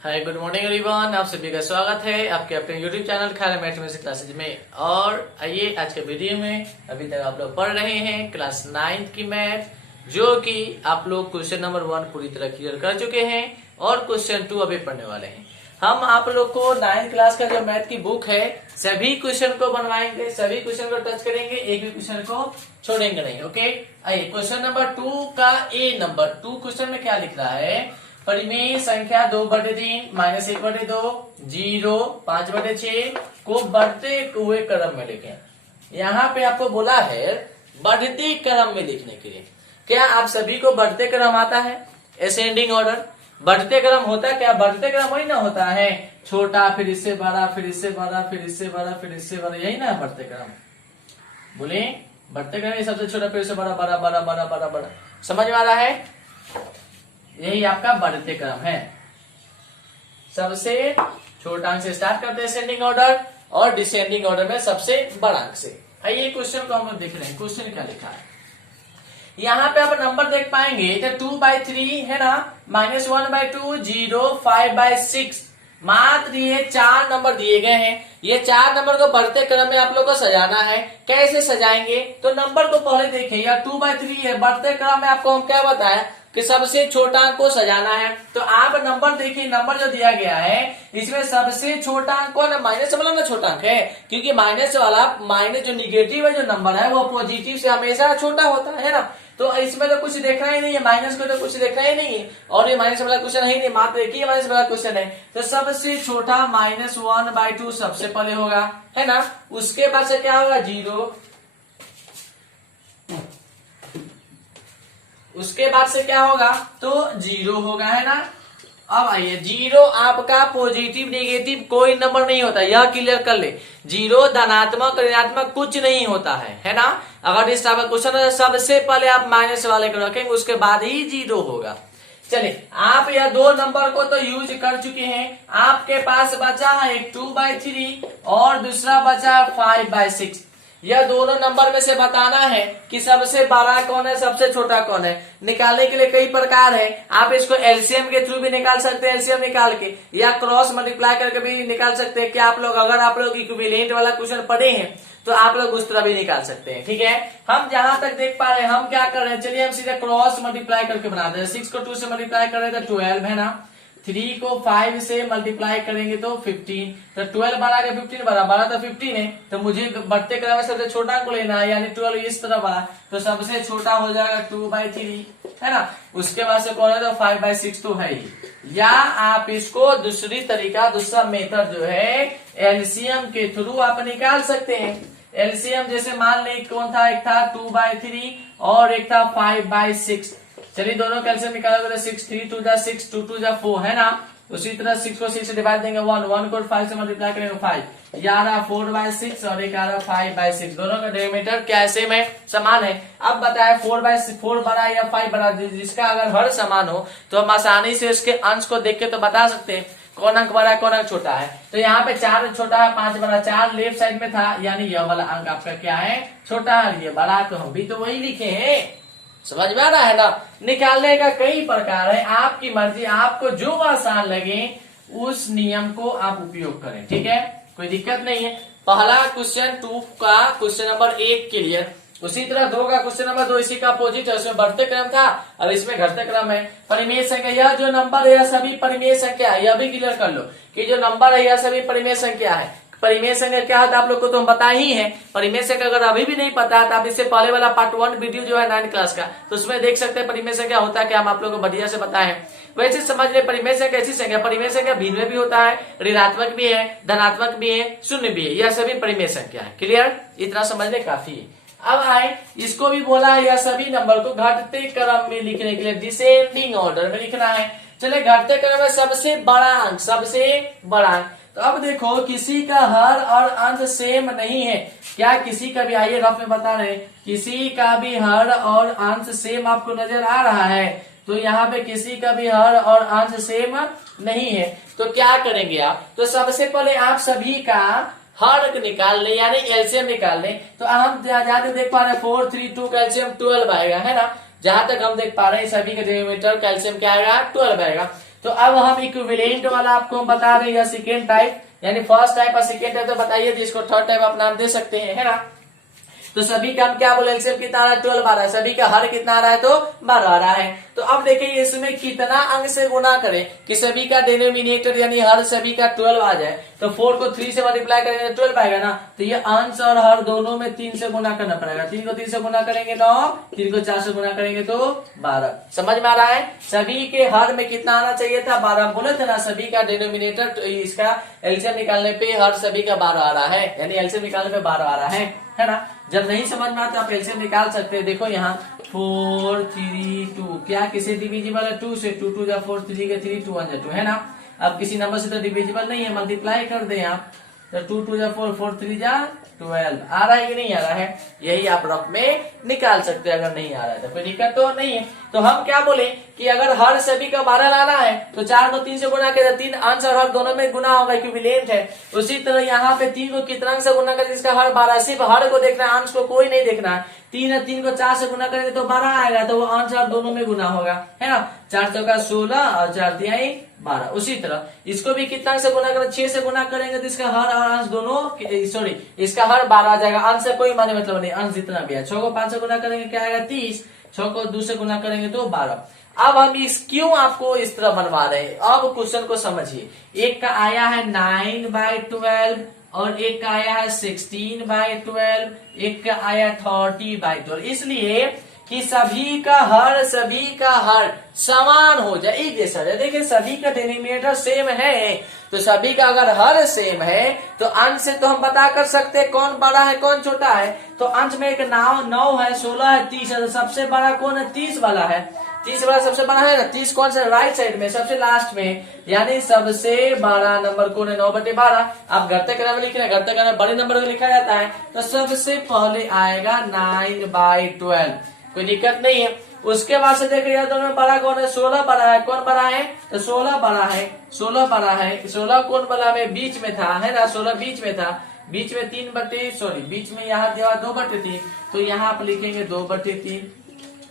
Hi good morning everyone, आप सभी का स्वागत है आपके अपने यूट्यूब चैनल ख्याल मैथमेटिक्स क्लासेज में। और आइए आज के वीडियो में अभी तक आप लोग पढ़ रहे हैं क्लास 9th की मैथ, जो कि आप लोग क्वेश्चन नंबर 1 पूरी तरह क्लियर कर चुके हैं और क्वेश्चन 2 अभी पढ़ने वाले हैं। हम आप लोग को 9th क्लास का जो मैथ की बुक है सभी क्वेश्चन को बनवाएंगे, सभी क्वेश्चन को टच करेंगे, एक भी क्वेश्चन को छोड़ेंगे नहीं। ओके, आइए क्वेश्चन नंबर 2 का ए नंबर 2 क्वेश्चन में क्या लिख रहा है। परिमेय संख्या 2/3 -1/2 0 5/6 को बढ़ते हुए क्रम में लिखें। यहाँ पे आपको बोला है बढ़ते क्रम में लिखने के लिए। क्या आप सभी को बढ़ते क्रम आता है? असेंडिंग ऑर्डर बढ़ते क्रम होता है क्या? बढ़ते क्रम वही ना होता है, छोटा फिर इससे बड़ा फिर इससे बड़ा फिर इससे बड़ा फिर इससे बड़ा, यही ना बढ़ते क्रम। बोले बढ़ते क्रम सबसे छोटा फिर से बड़ा बड़ा बड़ा बड़ा बड़ा बड़ा, समझ में आ रहा है? यही आपका बढ़ते क्रम है। सबसे छोटा अंक से स्टार्ट करते हैं असेंडिंग ऑर्डर और डिसेंडिंग ऑर्डर में सबसे बड़ा अंक से। आइए क्वेश्चन को हम लोग देख रहे हैं। क्वेश्चन क्या लिखा है यहाँ पे आप नंबर देख पाएंगे तो 2/3 है ना, -1/2 0 5/6, मात्र ये 4 नंबर दिए गए हैं। ये 4 नंबर को बढ़ते क्रम में आप लोग को सजाना है। कैसे सजाएंगे तो नंबर को पहले देखिए, या 2/3 है, बढ़ते क्रम में आपको हम क्या बताया कि सबसे छोटा अंक को सजाना है। तो आप नंबर देखिए, नंबर जो दिया गया है इसमें सबसे छोटा अंक कौन है? माइनस वाला ना छोटा अंक है, क्योंकि माइनस वाला माइनस जो निगेटिव है जो नंबर है वो पॉजिटिव से हमेशा छोटा होता है ना। तो इसमें तो कुछ देखना ही नहीं है, माइनस को तो कुछ देखना ही नहीं है, और ये माइनस वाला क्वेश्चन है ही नहीं, मात्र एक ही माइनस वाला क्वेश्चन है। तो सबसे छोटा -1/2 सबसे पहले होगा, है ना। उसके बाद से क्या होगा? 0। उसके बाद से क्या होगा? तो 0 होगा, है ना। अब आइए 0 आपका पॉजिटिव नेगेटिव कोई नंबर नहीं होता, यह क्लियर कर ले। 0 धनात्मक ऋणात्मक कुछ नहीं होता है ना। अगर इस तरह का क्वेश्चन है सबसे पहले आप माइनस वाले को रखेंगे, उसके बाद ही 0 होगा। चलिए आप यह 2 नंबर को तो यूज कर चुके हैं। आपके पास बचा है एक 2/3 और दूसरा बचा 5/6। यह दोनों नंबर में से बताना है कि सबसे बड़ा कौन है सबसे छोटा कौन है। निकालने के लिए कई प्रकार है, आप इसको एलसीएम के थ्रू भी निकाल सकते हैं, एलसीएम निकाल के, या क्रॉस मल्टीप्लाई करके भी निकाल सकते हैं। कि आप लोग अगर आप लोग इक्विवेलेंट वाला क्वेश्चन पढ़े हैं तो आप लोग उस तरह भी निकाल सकते हैं। ठीक है, हम जहां तक देख पा रहे हैं हम क्या कर रहे हैं, चलिए हम सीधे क्रॉस मल्टीप्लाई करके बनाते हैं। 6 को 2 से मल्टीप्लाई कर रहे थे 12 है ना, 3 को 5 से मल्टीप्लाई करेंगे तो 15, तो 12 बड़ा के 15 बड़ा तो 15 है। तो मुझे बढ़ते क्रम में सबसे छोटा को लेना है, यानी 12 इस तरह बड़ा, तो सबसे छोटा हो जाएगा 2/3, है ना। उसके बाद से कौन है तो 5/6 तो है ही। या आप इसको दूसरा मेथड जो है एलसीएम के थ्रू आप निकाल सकते हैं। एलसीएम जैसे मान लें कौन था, एक था 2/3 और एक था 5/6। चलिए दोनों कैल्सियम निकालोगे तो 6 3 2 6 2 2 4 है ना। उसी तरह 6 को 6 से डिवाइड देंगे 1 को 5 से मल्टीप्लाई करेंगे 5, यह आ रहा 4/6 और एक आ रहा 5/6। दोनों का डेरिवेटिव क्या सेम है, समान है। अब बताए 4/4 बड़ा या 5 बड़ा, जिसका अगर हर समान हो तो हम आसानी से इसके अंश को देख के तो बता सकते हैं कौन अंक बड़ा है कौन अंक छोटा है। तो यहाँ पे 4 छोटा है 5 बड़ा, 4 लेफ्ट साइड में था, यानी यह वाला अंक आपका क्या है, छोटा है, ये बड़ा, तो हम भी तो वही लिखे हैं। समझ में आ रहा है ना। निकालने का कई प्रकार है, आपकी मर्जी, आपको जो आसान लगे उस नियम को आप उपयोग करें। ठीक है, कोई दिक्कत नहीं है। पहला क्वेश्चन 2 का क्वेश्चन नंबर 1 क्लियर। उसी तरह 2 का क्वेश्चन नंबर 2 इसी का अपोजिट है, उसमें बढ़ते क्रम था और इसमें घटते क्रम है। परिमेय संख्या, यह जो नंबर है यह सभी परिमेय संख्या है, यह भी क्लियर कर लो कि जो नंबर है यह सभी परिमेय संख्या है। परिमेय संख्या क्या होता है आप लोग को तो हम बता ही है। परिमेय संख्या अगर अभी भी नहीं पता है तो आप इससे पहले वाला पार्ट 1 वीडियो जो है 9th क्लास का, तो उसमें देख सकते हैं परिमेय संख्या होता है क्या, हम आप लोग को बढ़िया से बताए। वैसे समझ ले परिमेय संख्या ऐसी संख्या, परिमेय संख्या भिन्न में भी होता है, ऋणात्मक भी है, धनात्मक भी है, शून्य भी है, यह सभी परिमेय संख्या है। क्लियर, इतना समझने काफी है। अब आए इसको भी बोला है यह सभी नंबर को घटते क्रम में लिखने के लिए डिसेंडिंग ऑर्डर में लिखना है। चले घटते क्रम में सबसे बड़ा अंक, सबसे बड़ा अंक। तो अब देखो किसी का हर और अंश सेम नहीं है क्या, किसी का भी, आइए रफ में बता रहे, किसी का भी हर और अंश सेम आपको नजर आ रहा है। तो यहाँ पे किसी का भी हर और अंश सेम नहीं है, तो क्या करेंगे आप, तो सबसे पहले आप सभी का हर निकाल लें, यानी एलसीएम निकाल लें। तो हम जहाँ तक देख पा रहे हैं 4 3 2 का एलसीएम 12 आएगा, है ना। जहां तक हम देख पा रहे हैं सभी का डेरिवेटिव कैल्शियम क्या आएगा, 12 आएगा। तो अब हम इक्विवेलेंट वाला आपको हम बता रहे हैं, सेकेंड टाइप, यानी फर्स्ट टाइप और सेकेंड टाइप तो बताइए, तो इसको थर्ड टाइप आप नाम दे सकते हैं, है ना। तो सभी का हम क्या बोले, एलसीएम कितना आ रहा है 12 आ रहा है, सभी का हर कितना आ रहा है तो 12 आ रहा है। तो अब देखिए इसमें कितना अंक से गुना करें कि सभी का डिनोमिनेटर यानी हर सभी का 12 आ जाए। तो 4 को 3 से मल्टीप्लाई करेंगे तो 12 आएगा ना। तो ये अंश और हर दोनों में 3 से गुना करना पड़ेगा। 3 को 3 से गुना करेंगे 9, 3 को 4 से गुना करेंगे तो 12। समझ में आ रहा है। सभी के हर में कितना आना चाहिए था 12, बोले थे ना सभी का डिनोमिनेटर, तो इसका एलसीएम निकालने पे हर सभी का 12 आ रहा है, यानी एलसीएम निकालने पे 12 आ रहा है ना। जब नहीं समझ में आता आप एलसीएम निकाल सकते हैं। देखो यहाँ 4 3 2 क्या किसी डिविजिबल है 2 से, 2 2 जा 4, 3 के 3, 2 1 जा 2 है ना। अब किसी नंबर से तो डिविजिबल नहीं है, मल्टीप्लाई कर दे आप, तो 2 2 जा 4, 4 3 जा 12 आ रहा है कि नहीं आ रहा है। यही आप रफ में निकाल सकते हैं, अगर नहीं आ रहा है तो कोई दिक्कत तो नहीं है। तो हम क्या बोले कि अगर हर सभी का 12 लाना है तो 4 को 3 से गुना करें, 3 अंश और हर दोनों में गुना होगा, इक्विवेलेंट है। उसी तरह यहाँ पे 3 को कितना अंश से गुना करें, इसका हर 12, सिर्फ हर को देखना है, अंश को कोई नहीं देखना है। 3 है, 3 को 4 से गुना करेंगे तो 12 आएगा, तो वो अंश और दोनों में गुना होगा, है ना। 4 चौका 16 और 4 तिहाई 12। उसी तरह इसको भी कितना से गुना करें, 6 से गुना करेंगे तो इसका हर और अंश दोनों, सॉरी इसका हर 12 आ जाएगा, अंश से कोई माने मतलब नहीं, अंश जितना भी है। 6 को 5 से गुना करेंगे क्या आएगा 30, 6 को 2 से गुना करेंगे तो 12। अब हम इस क्यों आपको इस तरह बनवा रहे हैं, अब क्वेश्चन को समझिए। एक का आया है 9/12 और एक का आया है 16/12, एक का आया 30/12, इसलिए कि सभी का हर समान हो जाए, एक जैसा है। देखिए सभी का डिनोमिनेटर सेम है, तो सभी का अगर हर सेम है तो अंश से तो हम पता कर सकते हैं कौन बड़ा है कौन छोटा है। तो अंश में एक 9 है, 16 है, 30 है, तो सबसे बड़ा कौन है 30 वाला है। 30 वाला सबसे बड़ा है ना। 30 कौन सा राइट साइड में सबसे लास्ट में, यानी सबसे बड़ा नंबर कौन है 9/12। आप घटते का नंबर लिख रहे हैं, घटते का नंबर बड़े नंबर को लिखा जाता है, तो सबसे पहले आएगा 9/12, कोई दिक्कत नहीं है। उसके बाद से देखिए दोनों में बड़ा कौन है 16 बड़ा है, कौन बड़ा है तो 16 बड़ा है, 16 बड़ा है। 16 कौन बड़ा में बीच में था, है ना, 16 बीच में था, बीच में 3/, बीच में यहाँ दिया 2/3, तो यहाँ आप लिखेंगे 2/3।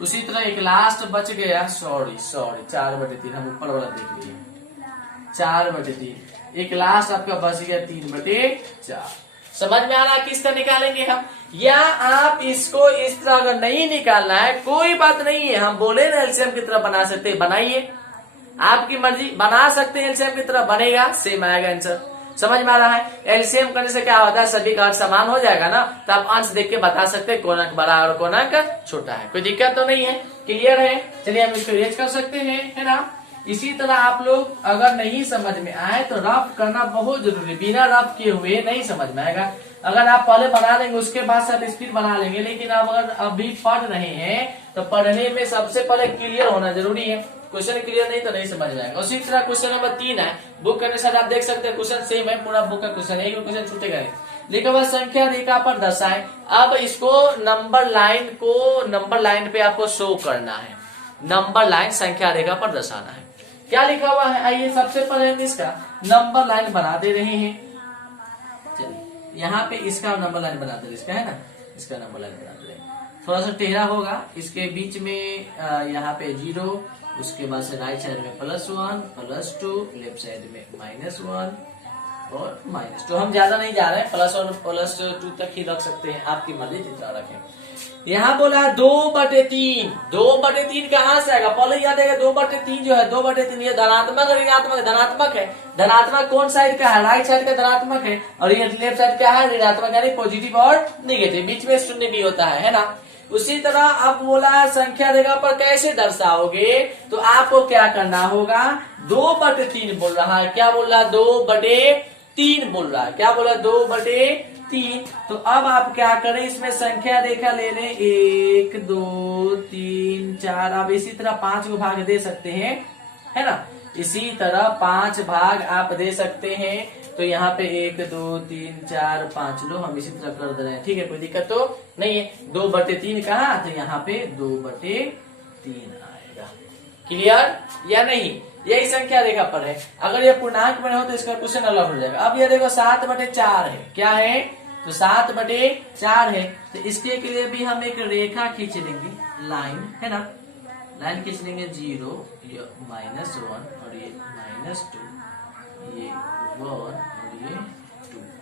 उसी तरह एक लास्ट बच गया, सॉरी 4/3, हम ऊपर वाला देख लिए 4/3, एक लास्ट आपका बच गया 3/4। समझ में आ रहा है किस तरह निकालेंगे हम, या आप इसको इस तरह अगर नहीं निकालना है कोई बात नहीं है, हम बोले ना एलसीएम की तरह बना सकते हैं, बनाइए आपकी मर्जी, बना सकते हैं एलसीएम की तरह, बनेगा सेम आएगा आंसर। समझ में आ रहा है। एलसीएम करने से क्या होता है सभी का अर्थ समान हो जाएगा ना, तो आप अंश देख के बता सकते हैं कौन अंक बड़ा और कौन अंक छोटा है, कोई दिक्कत तो नहीं है, क्लियर है। चलिए हम इसको इरेज कर सकते हैं, है ना। इसी तरह आप लोग अगर नहीं समझ में आए तो रफ करना बहुत जरूरी, बिना रफ किए हुए नहीं समझ में आएगा। अगर आप पहले बना लेंगे उसके बाद सब स्पीड बना लेंगे, लेकिन आप अगर अभी पढ़ रहे हैं तो पढ़ने में सबसे पहले क्लियर होना जरूरी है। क्वेश्चन क्लियर नहीं तो नहीं समझ में आएगा। उसी तरह क्वेश्चन नंबर 3 है, बुक के अनुसार आप देख सकते हैं क्वेश्चन सेम है, पूरा बुक का क्वेश्चन है, एक क्वेश्चन छूटेगा नहीं। लिखा हुआ संख्या रेखा पर दर्शाएं। अब इसको नंबर लाइन पे आपको शो करना है, नंबर लाइन संख्या रेखा पर दर्शाना है। क्या लिखा हुआ है, आइए सबसे पहले हम इसका नंबर लाइन बना दे रहे हैं। चलिए यहाँ पे इसका नंबर लाइन बना दे, इसका है ना, इसका नंबर लाइन बना दे, थोड़ा सा टेढ़ा होगा, इसके बीच में यहाँ पे 0, उसके बाद से राइट साइड में +1 +2, लेफ्ट साइड में -1 और -2। हम ज्यादा नहीं जा रहे हैं, +1 +2 तक ही रख सकते हैं, आपकी मर्जी जितना रखें। यहाँ बोला 2/3, 2/3 कहाँ से आएगा, पहले याद आएगा 2/3 जो है 2/3 ये धनात्मक और ऋणात्मक, धनात्मक है। धनात्मक कौन साइड का है, राइट साइड का धनात्मक है, और ये लेफ्ट साइड क्या है ऋणात्मक, यानी पॉजिटिव और निगेटिव, बीच में शून्य भी होता है ना। उसी तरह अब बोला संख्या रेखा पर कैसे दर्शाओगे, तो आपको क्या करना होगा, 2/3 बोल रहा है, क्या बोल रहा है 2/3 बोल रहा है, क्या बोला 2/3। तो अब आप क्या करें, इसमें संख्या रेखा ले लें 1 2 3 4, अब इसी तरह 5 को भाग दे सकते हैं, है ना, इसी तरह 5 भाग आप दे सकते हैं। तो यहाँ पे 1 2 3 4 5 लो, हम इसी तरह कर दे रहे हैं, ठीक है, कोई दिक्कत तो नहीं है। 2/3 कहा, तो यहाँ पे 2/3 आएगा, क्लियर या नहीं। यही संख्या रेखा पर है। अगर ये पूर्णांक में हो तो इसका क्वेश्चन अलग हो जाएगा। अब ये देखो 7/4 है, क्या है तो 7/4 है, तो इसके लिए भी हम एक रेखा खींच लेंगे, लाइन है ना, लाइन खींच लेंगे 0 ये -1 और ये -2, ये 1 और ये